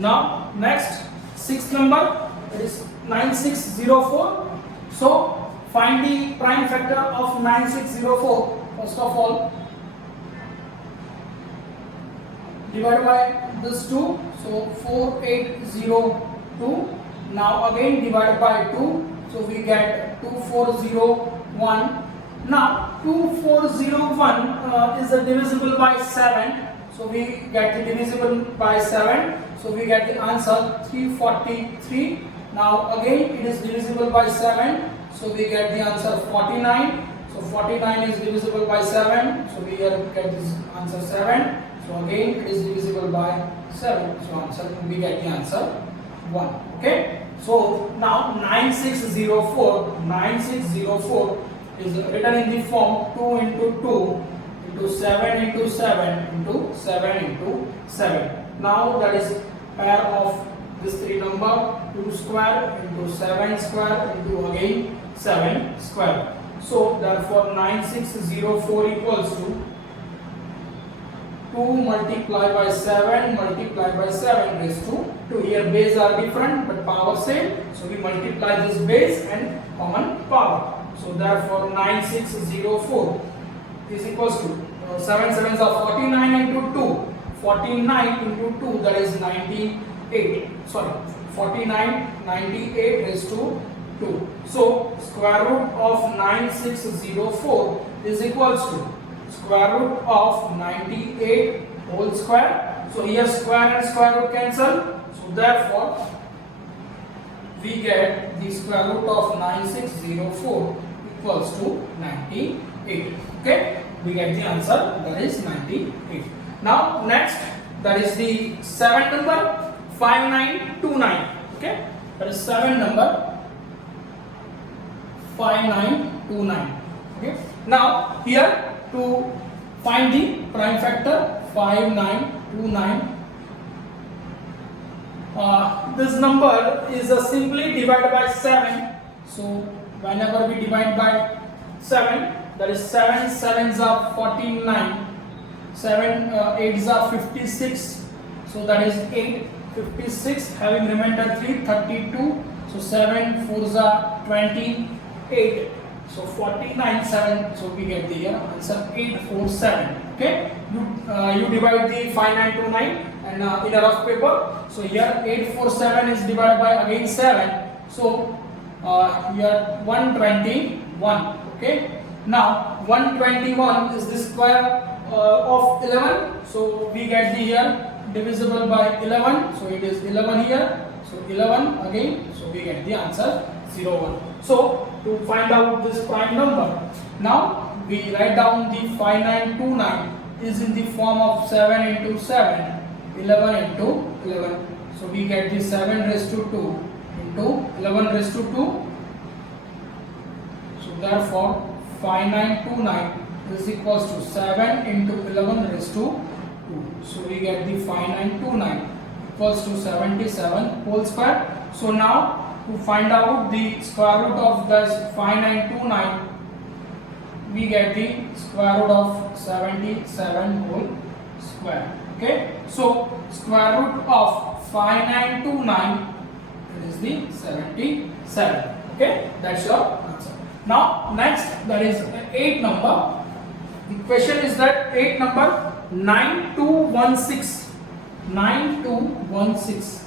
Now next sixth number, it is 9604. So find the prime factor of 9604. First of all, divide by this 2, so 4802. Now again divide by 2, so we get 2401. Now 2401 is divisible by 7, so we get the divisible by 7, so we get the answer 343. Now again it is divisible by 7, so we get the answer 49. So 49 is divisible by 7, so we get this answer 7. So again it is divisible by 7, so we get the answer 1. Okay, so now 9604 is written in the form 2 into 2 into 7 into 7 into 7 into 7. Now that is pair of this three number, 2 square into 7 square into again 7 square. So therefore 9604 equals to 2 multiplied by 7 multiplied by 7 raised to 2. Here base are different but power same, so we multiply this base and common power. So therefore 9604 is equals to 7 sevens are 49 into 2. 49 into 2, that is 98. Sorry, 49 98 raised to 2. So square root of 9604 is equals to square root of 98 whole square. So here square and square root cancel. So therefore we get the square root of 9604 equals to 98. Okay, we get the answer, that is 98. Now next, that is the 7 number, 5929. Okay, that is 7 number 5929. Okay, now here to find the prime factor 5929, this number is simply divided by 7. So whenever we divide by 7, that is 7 sevens are 49, 7 eights are 56, so that is 8 56, having remainder 3 32, so 7 fours are 28, so 49 7, so we get the answer 847. Okay, you divide the 5929 and in a rough paper. So here 847 is divided by again 7, so here 121. Okay, now 121 is the square of 11, so we get the here divisible by 11, so it is 11 here, so 11 again, so we get the answer 01. So to find out this prime number, now we write down the 5929 is in the form of 7 into 7, 11 into 11, so we get the 7 raised to 2 into 11 raised to 2. So therefore 5929 is equals to 7 into 11 raised to 2. So we get the 5929 equals to 77 whole square. So now to find out the square root of this 5929, we get the square root of 77 whole square. Okay, so square root of 5929 is the 77. Okay, that's your answer. Now next, that is 8 number. The question is that 8 number 9216. 9216.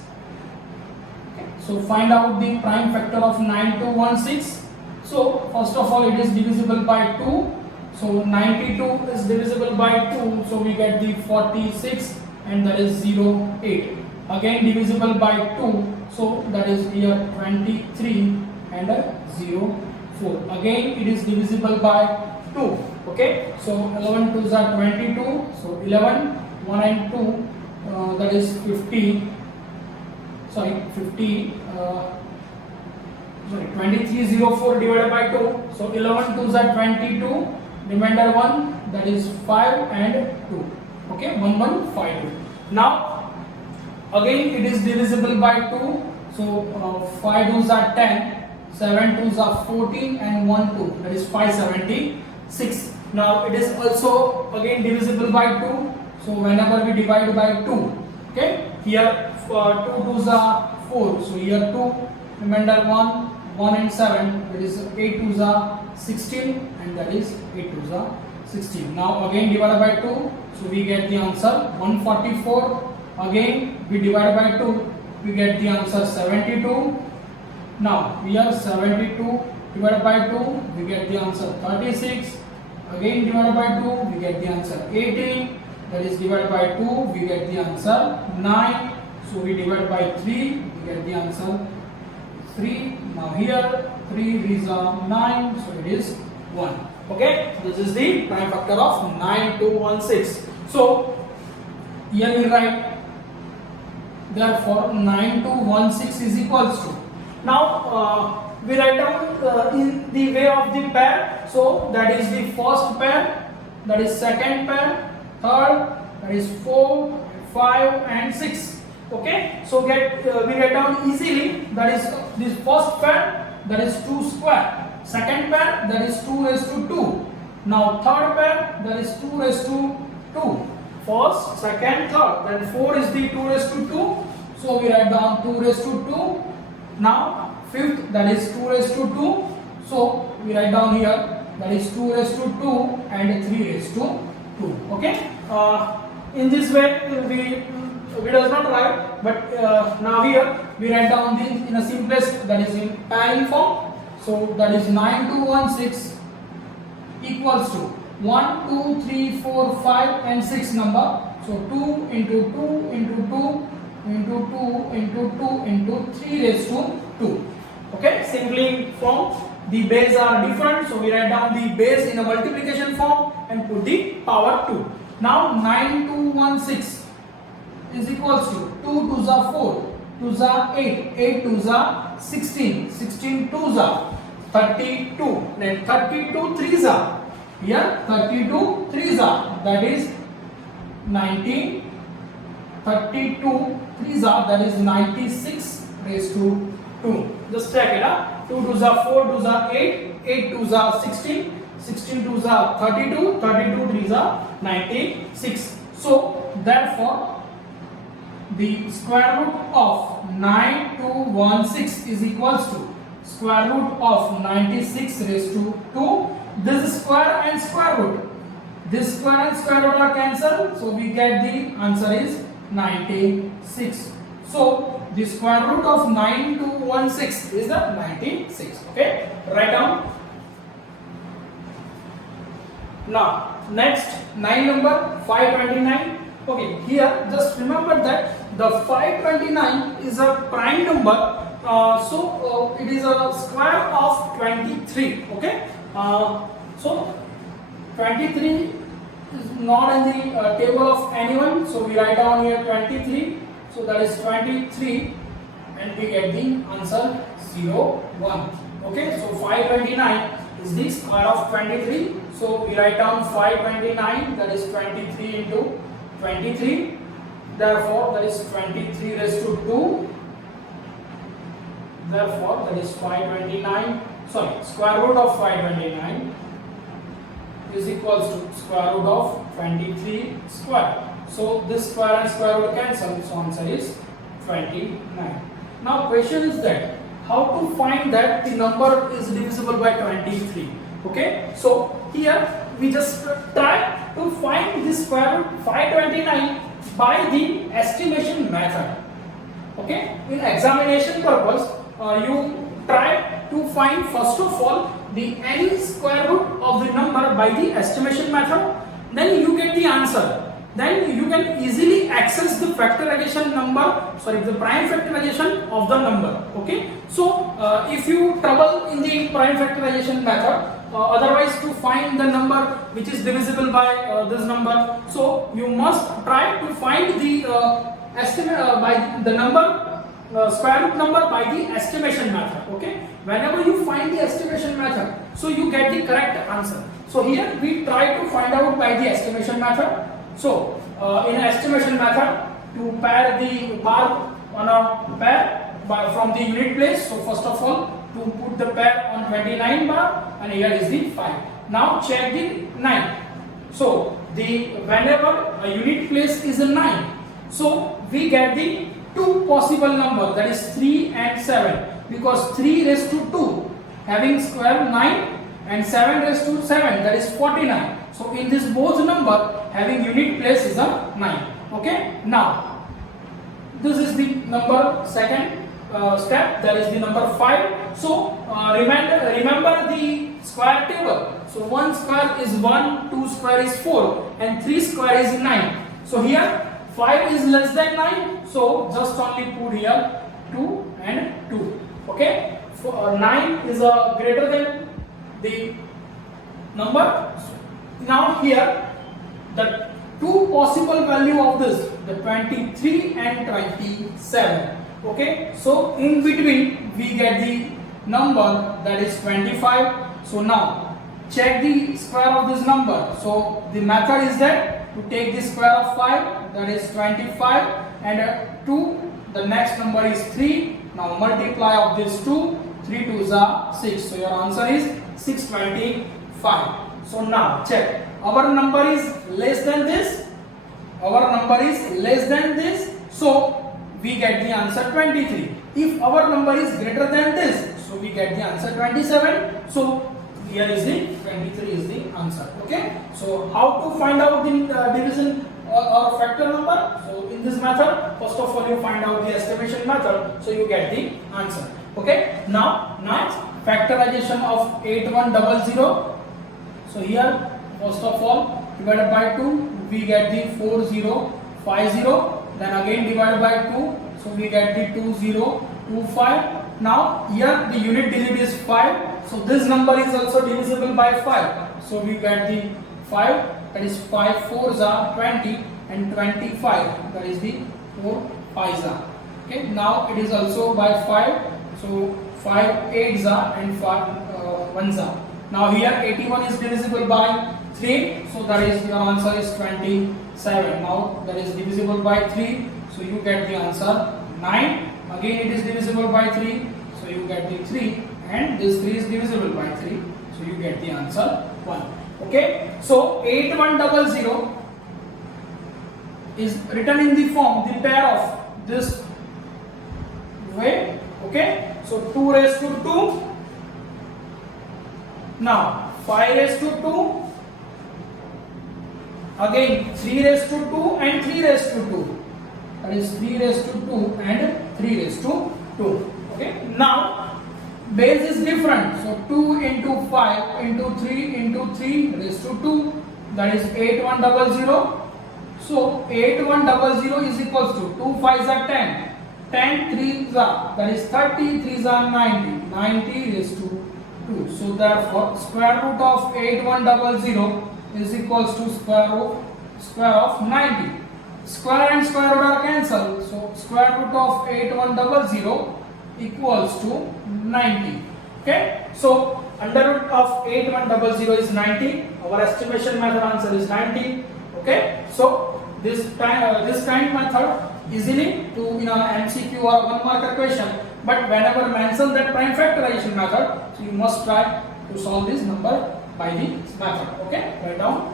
Okay, so find out the prime factor of 9216. So first of all, it is divisible by 2. So 92 is divisible by 2. So we get the 46, and that is 08. Again divisible by 2. So that is here 23 and 04. Again it is divisible by 2. Okay, so 11 2s are 22. So 11, 1 and 2, that is 50. Sorry, 2304 divided by 2. So 11 2s are 22. Remainder 1, that is 5 and 2. Okay, 1152. Now again it is divisible by 2. So 5 2s are 10. 7 2s are 14 and 1 2, that is 576. Now it is also again divisible by 2. So whenever we divide by 2, okay, here 2 twos are 4, so here 2, remainder 1 and 7, that is 8 twos are 16, and that is 8 twos are 16. Now again divided by 2, so we get the answer 144. Again we divide by 2, we get the answer 72. Now here 72 divided by 2, we get the answer 36. Again divided by 2, we get the answer 18. That is divided by 2, we get the answer 9. So we divide by 3, we get the answer 3. Now here 3 is 9, so it is 1. Okay, this is the prime factor of 9216. So here we write, therefore 9216 is equals to. Now we write down in the way of the pair. So that is the first pair, that is second pair, third, that is 4, 5 and 6. Okay, so we write down easily, that is this first pair, that is 2 square. Second pair, that is 2 raised to 2. Now third pair, that is 2 raised to 2. First, second, third. Then 4 is the 2 raised to 2. So we write down 2 raised to 2. Now fifth, that is 2 raised to 2. So we write down here, that is 2 raised to 2 and 3 raised to 2. Okay. In this way we does not write, but now here we write down the in a simplest, that is in pairing form. So that is 9216 equals to 1, 2, 3, 4, 5 and 6 number. So 2 into 2 into 2 into 2 into 2 into 3 raised to 2. Okay, simply form. The base are different, so we write down the base in a multiplication form and put the power 2. Now 9216 is equals to 2 twos are 4, 2s are 8, 8 twos are 16, 16 twos are 32, then 32 threes are, here 32 threes are, that is 19, 32 threes are, that is 96 raised to 2. Just check it out. 2 twos are 4, 2s are 8, 8 twos are 16, 16 twos are 32, 32 threes are 96. So therefore the square root of 9216 is equals to square root of 96 raised to 2. This is square and square root. This square and square root are cancelled, so we get the answer is 96. So the square root of 9216 is the 96. Okay, write down. Now next 9 number 529. Okay, here just remember that the 529 is a prime number. So it is a square of 23. Okay, so 23 is not in the table of anyone, so we write down here 23. So that is 23 and we get the answer 0, 1. Okay, so 529 is the square of 23. So we write down 529, that is 23 into 23. Therefore that is 23 raised to 2. Therefore that is 529, square root of 529 is equals to square root of 23 square. So this square and square root cancel, so answer is 29. Now question is that how to find that the number is divisible by 23. Okay, so here we just try to find this square root 529 by the estimation method. Okay, in examination purpose you try to find first of all the any square root of the number by the estimation method, then you get the answer. Then you can easily access the factorization the prime factorization of the number. Okay, so if you trouble in the prime factorization method, otherwise to find the number which is divisible by this number, so you must try to find the estimate by the number square root number by the estimation method. Okay, whenever you find the estimation method, so you get the correct answer. So here we try to find out by the estimation method. So in estimation method, to pair the bar on a pair from the unit place, so first of all to put the pair on 29 bar, and here is the 5. Now check the 9. So whenever a unit place is a 9, So we get the two possible number, that is 3 and 7, because 3 raised to 2 having square 9 and 7 raised to 7, that is 49. So in this both number having unit place is a 9. Okay, now this is the number second step, that is the number 5. So remember the square table. So 1 square is 1, 2 square is 4 and 3 square is 9. So here 5 is less than 9, so just only put here 2 and 2. Okay, 9 is greater than the number. Now here the two possible value of this, the 23 and 27. Okay, so in between we get the number, that is 25. So now check the square of this number. So the method is that to take the square of 5, that is 25, and 2, the next number is 3. Now multiply of these 2, 3 2s are 6. So your answer is 625. So now check, our number is less than this, our number is less than this, so we get the answer 23. If our number is greater than this, so we get the answer 27. So here is the 23 is the answer. Okay, so how to find out the division or factor number? So in this method, first of all you find out the estimation method, so you get the answer. Okay, now next, factorization of 8100. So here first of all divided by 2, we get the 4050, then again divided by 2, so we get the 2025. Now here the unit digit is 5, so this number is also divisible by 5, so we get the 5, that is 5 4s are 20 and 25, that is the 4 5s are. Okay, now it is also by 5, so 5 8s are and 5 1s are. Now here 81 is divisible by 3, so that is your answer is 27. Now that is divisible by 3, so you get the answer 9. Again it is divisible by 3, so you get the 3, and this 3 is divisible by 3, so you get the answer 1. Okay, so 8100 is written in the form, the pair of this way. Okay, so 2 raised to 2, now 5 raised to 2, again 3 raised to 2 and 3 raised to 2, that is 3 raised to 2 and 3 raised to 2. Okay, now base is different, so 2 into 5 into 3 into 3 raised to 2, that is 8100. So 8100 is equals to 2 5s are 10, 10 3s are, that is 30, 3s are 90, 90 raised to 2. So therefore square root of 8100 is equals to square of 90. Square and square root are cancelled, so square root of 8100 equals to 90. Okay, so under root of 8100 is 90. Our estimation method answer is 90. Okay, so this kind method easily to in a MCQ or 1 mark question, but whenever mention that prime factorization method, so you must try to solve this number by this method. Okay, write down